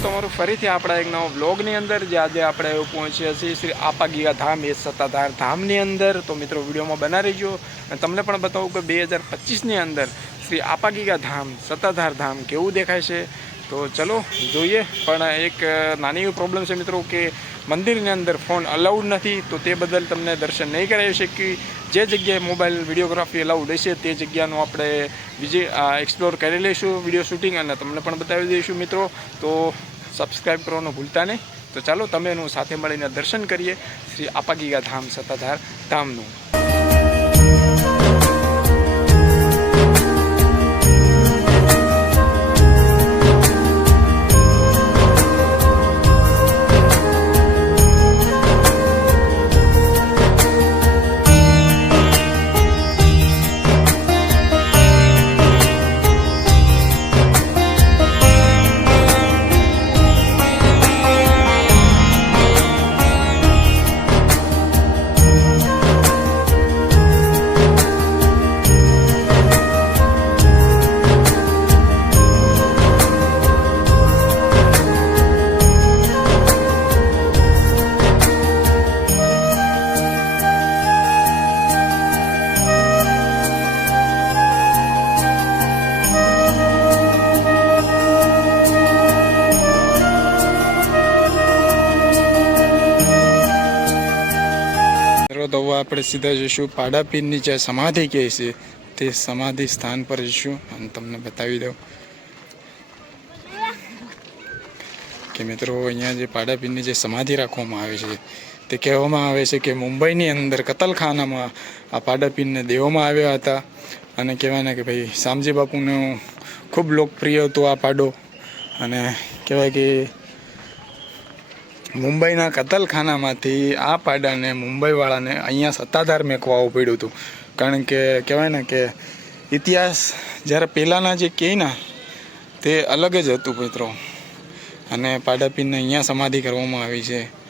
તમારું ફરીથી આપણા એક નવા બ્લોગની અંદર, જે આજે આપણે એવું પહોંચ્યા છીએ શ્રી આપાગીગા ધામ, એ સત્તાધાર ધામની અંદર. તો મિત્રો, વિડીયોમાં બના રહીજો અને તમને પણ બતાવું કે બે હજાર પચીસની અંદર શ્રી આપાગીગા ધામ, સત્તાધાર ધામ કેવું દેખાય છે? તો ચલો, જોઈએ. પણ એક નાની એવી પ્રોબ્લેમ છે મિત્રો કે મંદિરની અંદર ફોન અલાઉડ નથી, તો તે બદલ તમને દર્શન નહીં કરાવી શકીએ. જે જગ્યાએ મોબાઈલ વિડીયોગ્રાફી અલાઉડ હશે, તે જગ્યાનું આપણે બીજે એક્સપ્લોર કરી લઈશું વીડિયો શૂટિંગ અને તમને પણ બતાવી દઈશું મિત્રો. તો સબસ્ક્રાઈબ કરવાનું ભૂલતા નહીં. તો ચાલો, તમે એનું સાથે મળીને દર્શન કરીએ. શ્રી આપાગીગા ધામ સત્તાધાર ધામનું. આપણે સીધા જઈશું પાડાપીરની જે સમાધિ કહે છે, તે સમાધિ સ્થાન પર જઈશું. અને તમને બતાવી દઉં. કે મિત્રો, અહીંયા જે પાડાપીરની જે સમાધિ રાખવામાં આવે છે, તે કહેવામાં આવે છે કે મુંબઈની અંદર કતલખાનામાં આ પાડાપીરને દેવામાં આવ્યા હતા. અને કહેવાય ને કે ભાઈ, શામજી બાપુનું ખૂબ લોકપ્રિય હતો આ પાડો. અને કહેવાય કે મુંબઈના કતલખાનામાંથી આ પાડાને મુંબઈવાળાને અહીંયા સત્તાધાર મેકવાવું પડ્યું હતું. કારણ કે કહેવાય ને કે ઇતિહાસ જ્યારે પહેલાંના જે કહે ને, તે અલગ જ હતું મિત્રો. અને પાડાપીરને અહીંયા સમાધિ કરવામાં આવી છે.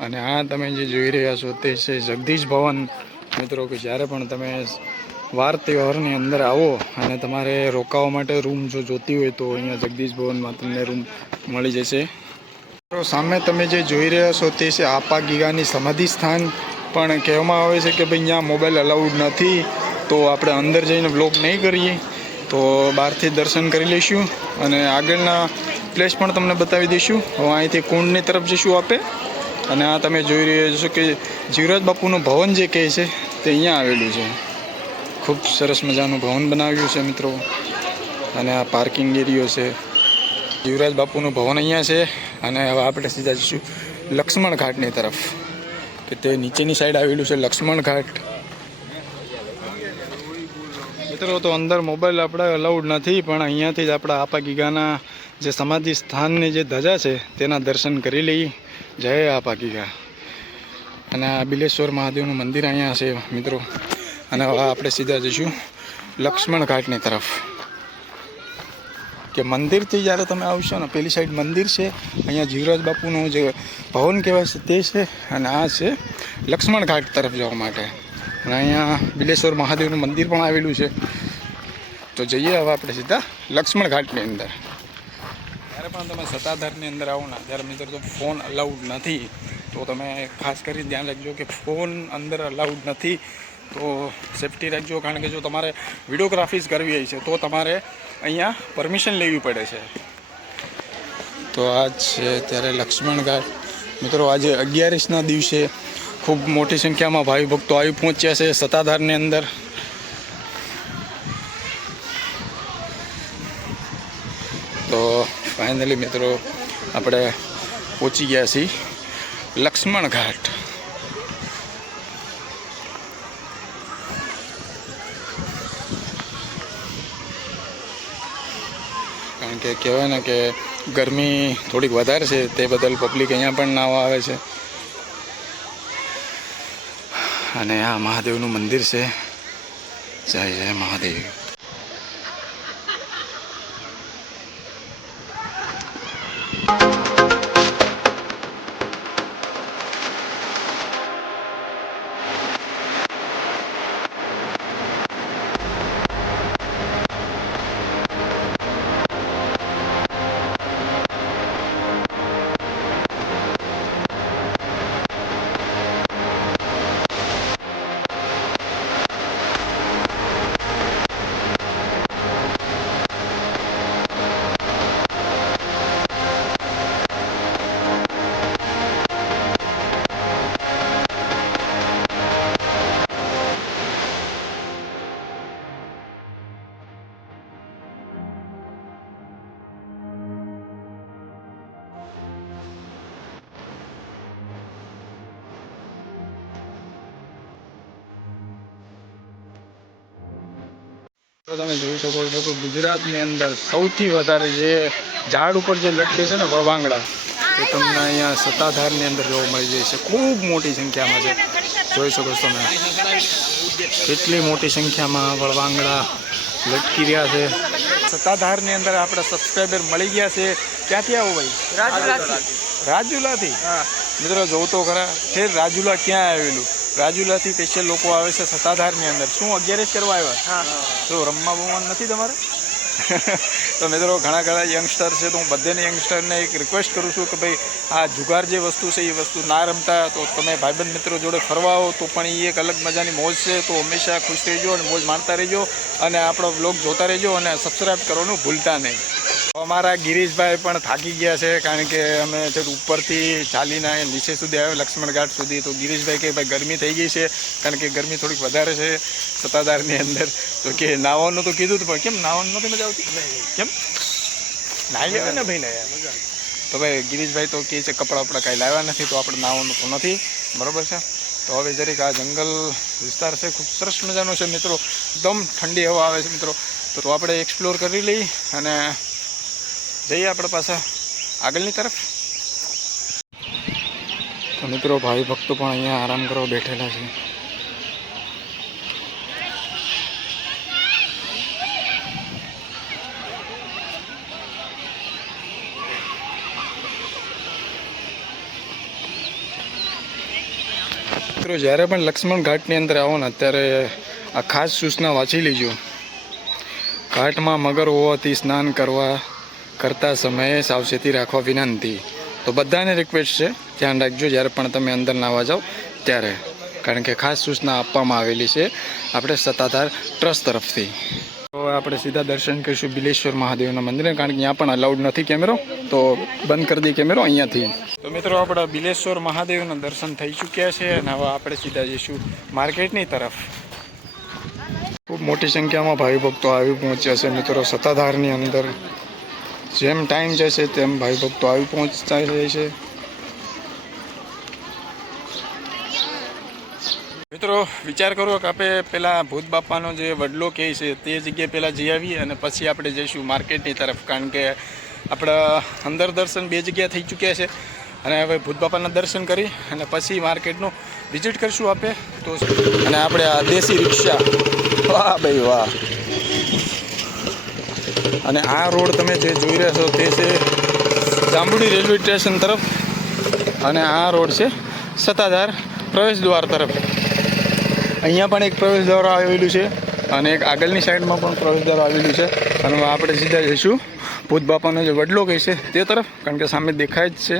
અને આ તમે જે જોઈ રહ્યા છો તે છે જગદીશ ભવન મિત્રો, કે જ્યારે પણ તમે વાર તહેવારની અંદર આવો અને તમારે રોકાવા માટે રૂમ જો જોતી હોય તો અહીંયા જગદીશ ભવનમાં તમને રૂમ મળી જશે. સામે તમે જે જોઈ રહ્યા છો તે છે આપા ગીગાની સમાધિ સ્થાન. પણ કહેવામાં આવે છે કે ભાઈ, અહીંયા મોબાઈલ અલાઉડ નથી. તો આપણે અંદર જઈને બ્લોક નહીં કરીએ. તો બહારથી દર્શન કરી લઈશું અને આગળના પ્લેસ પણ તમને બતાવી દઈશું. હવે અહીંથી કુંડની તરફ જઈશું આપે. અને આ તમે જોઈ રહ્યા છો કે જીવરાજ બાપુનું ભવન જે કહે છે, તે અહીંયા આવેલું છે. ખૂબ સરસ મજાનું ભવન બનાવ્યું છે મિત્રો. અને આ પાર્કિંગ એરિયો છે. જીવરાજ બાપુનું ભવન અહીંયા છે. અને હવે આપણે સીધા જઈશું લક્ષ્મણ ઘાટની તરફ, કે તે નીચેની સાઈડ આવેલું છે લક્ષ્મણ ઘાટ. મિત્રો, તો અંદર મોબાઈલ આપણે અલાઉડ નથી, પણ અહીંયાથી જ આપણા આપા ગીગાના જે સમાધિ સ્થાનની જે ધજા છે, તેના દર્શન કરી લઈએ જય આ ગીગા અને આ બિલેશ્વર મહાદેવનું મંદિર અહીંયા છે, મિત્રો. અને હવે આપણે સીધા જઈશું લક્ષ્મણ ઘાટની તરફ. કે મંદિરથી જ્યારે તમે આવશો ને, પેલી સાઈડ મંદિર છે, અહીંયા જીવરાજ બાપુનું જે ભવન કહેવાય છે, તે છે, અને આ છે લક્ષ્મણ ઘાટ તરફ જવા માટે. અને અહીંયા બિલેશ્વર મહાદેવનું મંદિર પણ આવેલું છે. તો જઈએ હવે આપણે સીધા લક્ષ્મણ ઘાટની અંદર. જ્યારે પણ તમે સત્તાધારની અંદર આવો ને, ત્યારે મિત્રો તો ફોન અલાઉડ નથી. તો તમે ખાસ કરી ધ્યાન રાખજો કે ફોન અંદર અલાઉડ નથી. તો સેફટી રાખજો, કારણ કે જો તમારે વિડીયોગ્રાફીસ કરવી હોય છે, તો તમારે અહીંયા પરમિશન લેવી પડે છે. તો આ છે ત્યારે લક્ષ્મણ ઘાટ. મિત્રો આજે અગિયારીસના દિવસે ખૂબ મોટી સંખ્યામાં ભાવિ ભક્તો આવી પહોંચ્યા છે સત્તાધારની અંદર. તો ફાઇનલી મિત્રો, આપણે પહોંચી ગયા છીએ લક્ષ્મણ ઘાટ. કારણ કે કહેવાય ને કે ગરમી થોડીક વધારે છે, તે બદલ પબ્લિક અહીંયા પણ નાવા આવે છે. અને આ મહાદેવનું મંદિર છે. જય જય મહાદેવ. તો તમે જોઈ શકો છો કે ગુજરાતની અંદર સૌથી વધારે જે ઝાડ ઉપર જે લટકે છે ને વળવાંગડા એ તમને અહીંયા સત્તાધારની અંદર જોવા મળી જાય છે. ખૂબ મોટી સંખ્યામાં છે. જોઈ શકો છો તમે. કેટલી મોટી સંખ્યામાં વળવાંગડા લટકી રહ્યા છે. સત્તાધારની અંદર આપણા સબસ્ક્રાઈબર મળી ગયા છે. ક્યાંથી આવો ભાઈ? રાજુલાથી. મિત્રો જોઉં તો ખરા. ઠેર રાજુલા ક્યાં આવેલું? રાજુલાથી સ્પેશિયલ લોકો આવે છે સત્તાધારની અંદર. શું અગિયાર કરવા આવ્યા? તો રમવા બમવા નથી તમારે? તો મિત્રો ઘણા ઘણા યંગસ્ટર છે તો હું બધાને યંગસ્ટરને એક રિક્વેસ્ટ કરું છું કે ભાઈ આ જુગાર જે વસ્તુ છે એ વસ્તુ ના રમતા તો તમે ભાઈબંધ મિત્રો જોડે ફરવા આવો તો પણ એ એક અલગ મજાની મોજ છે તો હંમેશા ખુશ રહેજો અને મોજ માણતા રહેજો અને આપણો બ્લોગ જોતા રહેજો અને સબસ્ક્રાઈબ કરવાનું ભૂલતા નહીં. અમારા ગિરીશભાઈ પણ થાકી ગયા છે કારણ કે અમે છેક ઉપરથી ચાલીને નીચે સુધી આવ્યા લક્ષ્મણઘાટ સુધી. તો ગિરીશભાઈ કે ભાઈ ગરમી થઈ ગઈ છે કારણ કે ગરમી થોડીક વધારે છે સત્તાધારની અંદર. તો કે નાવાનું તો કીધું હતું પણ કેમ નાવાનું નથી મજા આવતી? કેમ? નાહી આવે ને ભાઈ ને તો ભાઈ ગિરીશભાઈ તો કહે છે કપડાં વપડા કાંઈ લાવ્યા નથી તો આપણે નાહવાનું તો નથી. બરાબર છે? તો હવે જરીક આ જંગલ વિસ્તાર છે ખૂબ સરસ મજાનો છે મિત્રો. એકદમ ઠંડી હવા આવે છે મિત્રો. તો આપણે એક્સપ્લોર કરી લઈ અને જઈએ આપણે પાછા આગળની તરફ. તો મિત્રો, ભાઈ ભક્તો પણ અહીંયા આરામ કરવા બેઠેલા છે. મિત્રો, જ્યારે પણ લક્ષ્મણ ઘાટની અંદર આવો ને, અત્યારે આ ખાસ સૂચના વાંચી લેજો. ઘાટમાં મગર હોવાથી સ્નાન કરવા કરતા સમયે સાવચેતી રાખવા વિનંતી. તો બધાને રિક્વેસ્ટ છે, ધ્યાન રાખજો, જ્યારે પણ તમે અંદર નાવા જાઓ, ત્યારે. કારણ કે ખાસ સૂચના આપવામાં આવેલી છે, આપણે સત્તાધાર ટ્રસ્ટ તરફથી. તો આપણે સીધા દર્શન કરીશું બિલેશ્વર મહાદેવના મંદિરે કારણ કે ત્યાં પણ અલાઉડ નથી કેમેરો, તો બંધ કરી દઈએ કેમેરો અહીંયાથી. તો મિત્રો, આપણા બિલેશ્વર મહાદેવના દર્શન થઈ ચૂક્યા છે, અને હવે આપણે સીધા જઈશું માર્કેટની તરફ. ખૂબ મોટી સંખ્યામાં ભાઈ ભક્તો આવી પહોંચ્યા છે, મિત્રો, સત્તાધારની અંદર. જેમ ટાઈમ જશે તેમ ભાઈ ભક્તો આવી પહોંચતા જાય છે. મિત્રો, વિચાર કરો કે આપણે પેલા ભૂત બાપાનો જે વડલો કહે છે, તે જગ્યાએ પહેલાં જઈ આવીએ અને પછી આપણે જઈશું માર્કેટની તરફ. કારણ કે આપણા અંદર દર્શન બે જગ્યા થઈ ચૂક્યા છે. અને હવે ભૂત બાપાના દર્શન કરી અને પછી માર્કેટનું વિઝિટ કરીશું આપણે તો અને આપણે આ દેશી રિક્ષા. વાહ ભાઈ વાહ. અને આ રોડ તમે જે જોઈ રહ્યા છો તે છે જાંબુડી રેલવે સ્ટેશન તરફ. અને આ રોડ છે સત્તાધાર પ્રવેશ દ્વાર તરફ. અહીંયા પણ એક પ્રવેશ દ્વાર આવેલું છે અને એક આગળની સાઈડમાં પણ પ્રવેશ દ્વાર આવેલું છે. અને આપણે સીધા જઈશું. ભૂત બાપાનો જે વડલો કહે છે તે તરફ, કારણ કે સામે દેખાય જ છે.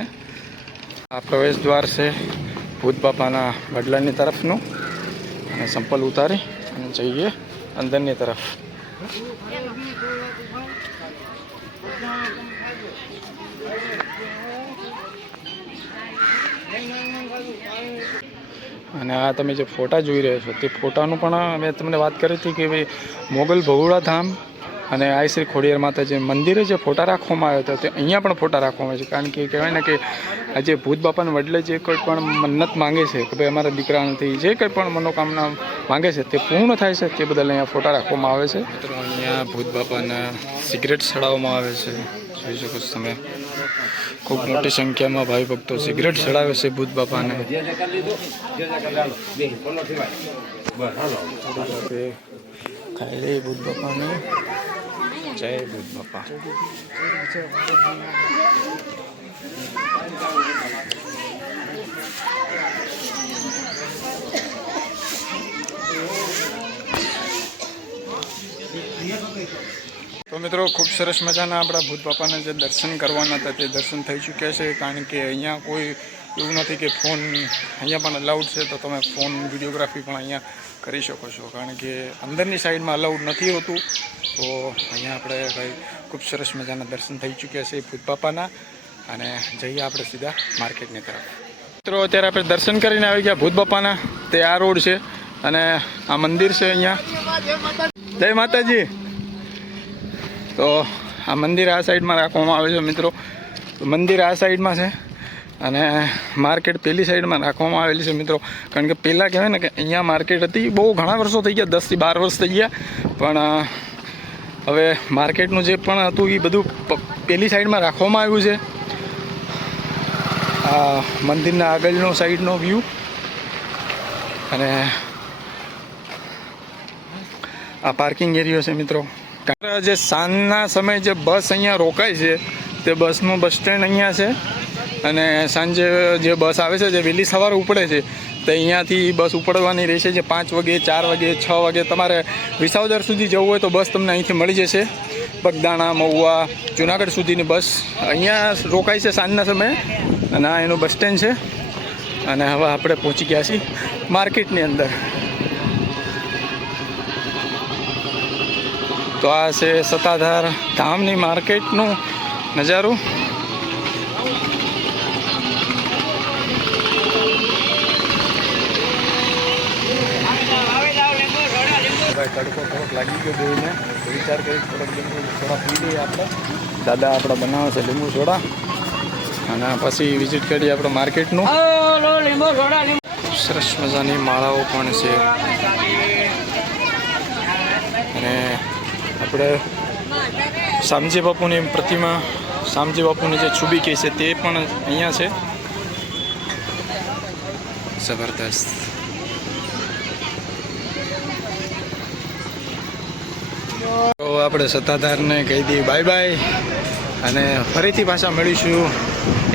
આ પ્રવેશ દ્વાર છે ભૂત બાપાના વડલાની તરફનું. અને સંપલ ઉતારી અને જઈએ અંદરની તરફ. અને આ તમે જે ફોટા જોઈ રહ્યા છો, તે ફોટાનું પણ મેં તમને વાત કરી હતી કે ભાઈ મોગલ ભગુડા ધામ અને આઈ શ્રી ખોડિયાર માતાજી મંદિરે જે ફોટા રાખવામાં આવ્યો હતો તે અહીંયા પણ ફોટા રાખવામાં આવે છે. કારણ કે કહેવાય ને કે આજે ભૂત બાપાને વડલે જે કોઈ પણ મન્નત માંગે છે કે ભાઈ અમારા દીકરા નથી જે કંઈ પણ મનોકામના માંગે છે તે પૂર્ણ થાય છે તે બદલ અહીંયા ફોટા રાખવામાં આવે છે. મિત્રો અહીંયા ભૂત બાપાના સિગરેટ ચડાવવામાં આવે છે. જોઈ શકો છો તમે. ખૂબ મોટી સંખ્યામાં ભાઈ ભક્તો સિગરેટ ચડાવે છે ભૂત બાપાને. ખાઈ લે ભૂત બાપાને. જય ભૂત બાપા તો મિત્રો, ખૂબ સરસ મજાના આપણા ભૂત બાપાના જે દર્શન કરવાના હતા તે દર્શન થઈ ચૂક્યા છે, કારણ કે અહીંયા કોઈ એવું નથી કે ફોન અહીંયા પણ અલાઉડ છે, તો તમે ફોન વિડીયોગ્રાફી પણ અહીંયા કરી શકો છો. કારણ કે અંદરની સાઈડમાં અલાઉડ નથી હોતું, તો અહીંયા આપણે ભાઈ ખૂબ સરસ મજાના દર્શન થઈ ચૂક્યા છે ભૂત બાપાના. અને જઈએ આપણે સીધા માર્કેટની તરફ. મિત્રો, અત્યારે આપણે દર્શન કરીને આવી ગયા ભૂત તે આ રોડ છે અને આ મંદિર છે અહીંયા. જય માતાજી. તો આ મંદિર આ સાઈડમાં રાખવામાં આવે છે મિત્રો. મંદિર આ સાઈડમાં છે. અને માર્કેટ પેલી સાઈડમાં રાખવામાં આવેલી છે મિત્રો. કારણ કે પહેલાં કહેવાય ને કે અહીંયા માર્કેટ હતી, બહુ ઘણા વર્ષો થઈ ગયા દસથી બાર વર્ષ થઈ ગયા. પણ હવે માર્કેટનું જે પણ હતું એ બધું પેલી સાઈડમાં રાખવામાં આવ્યું છે. આ મંદિરના આગળનો સાઈડનો વ્યૂ અને આ પાર્કિંગ એરિયો છે મિત્રો. જે સાંજના સમયે જે બસ અહીંયા રોકાય છે, તે બસનું બસ સ્ટેન્ડ અહીંયા છે. અને સાંજે જે બસ આવે છે, જે વહેલી સવારે ઉપડે છે, તો અહીંયાથી બસ ઉપડવાની રહેશે જે પાંચ વાગે, ચાર વાગે, છ વાગે. તમારે વિસાવદર સુધી જવું હોય તો બસ તમને અહીંથી મળી જશે. બગદાણા, મહુવા, જુનાગઢ સુધીની બસ અહીંયા રોકાય છે સાંજના સમયે. અને આ એનું બસ સ્ટેન્ડ છે. અને હવે આપણે પહોંચી ગયા છીએ માર્કેટની અંદર. તો આ છે સત્તાધાર ધામની માર્કેટનું નજારું ભાઈ તડકો ગયો જોઈને વિચાર કરી થોડોક લીંબુ સોડા પી લઈએ આપણે. દાદા આપણા બનાવે છે લીંબુ સોડા. અને પછી વિઝિટ કરીએ આપણે માર્કેટનું સરસ મજાની માળાઓ પણ છે. અને આપણે શામજી બાપુની પ્રતિમા શામજી બાપુની જે છુબી કહે છે તે પણ અહીંયા છે. જબરદસ્ત તો આપણે સત્તાધારને કહી દઈએ બાય બાય અને ફરીથી પાછા મળીશું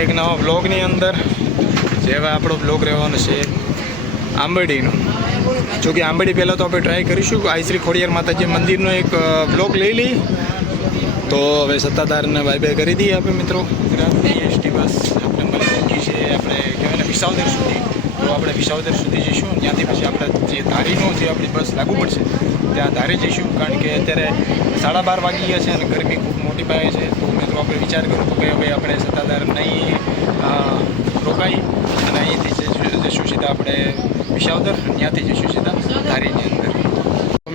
એક નવા બ્લોગની અંદર. જેવા આપણો બ્લોગ રહેવાનો છે આંબડીનો જોકે આંબડી પહેલાં તો આપણે ટ્રાય કરીશું આઈ શ્રી ખોડિયાર માતાજી મંદિરનો એક બ્લોગ લઈ લઈ તો હવે સત્તાધારને બાય બાય કરી દઈએ આપણે મિત્રો. ગુજરાતની એસટી બસ આપણે મળી છે. આપણે કહેવાય ને વિસાવદર સુધી. તો આપણે વિસાવદર સુધી જઈશું. ત્યાંથી પછી આપણે જે ધારીનો જે આપણી બસ લાગુ પડશે ત્યાં ધારે જઈશું, કારણ કે અત્યારે સાડા બાર વાગી ગયા છે અને ગરમી ખૂબ મોટી પાયે છે. તો મેં તો આપણે વિચાર કર્યો કે હવે આપણે સત્તાધાર નહીં રોકાઈ અને અહીંથી જઈશું સીધા આપણે વિશાવદર ત્યાંથી જઈશું સીધા ધારીની અંદર.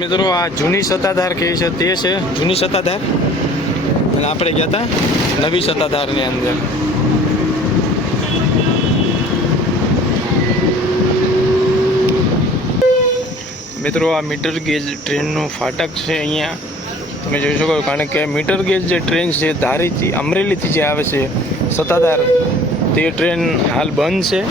મિત્રો, આ જૂની સત્તાધાર કહે છે તે છે. જૂની સત્તાધાર. અને આપણે ગયા હતા નવી સત્તાધારની અંદર. મિત્રો, આ મીટર ગેજ ટ્રેનનું ફાટક છે અહીંયા. તમે જોઈ શકો કારણ કે મીટર ગેજ જે ટ્રેન છે, ધારીથી, અમરેલીથી જે આવે છે, સત્તાધાર, તે ટ્રેન હાલ બંધ છે.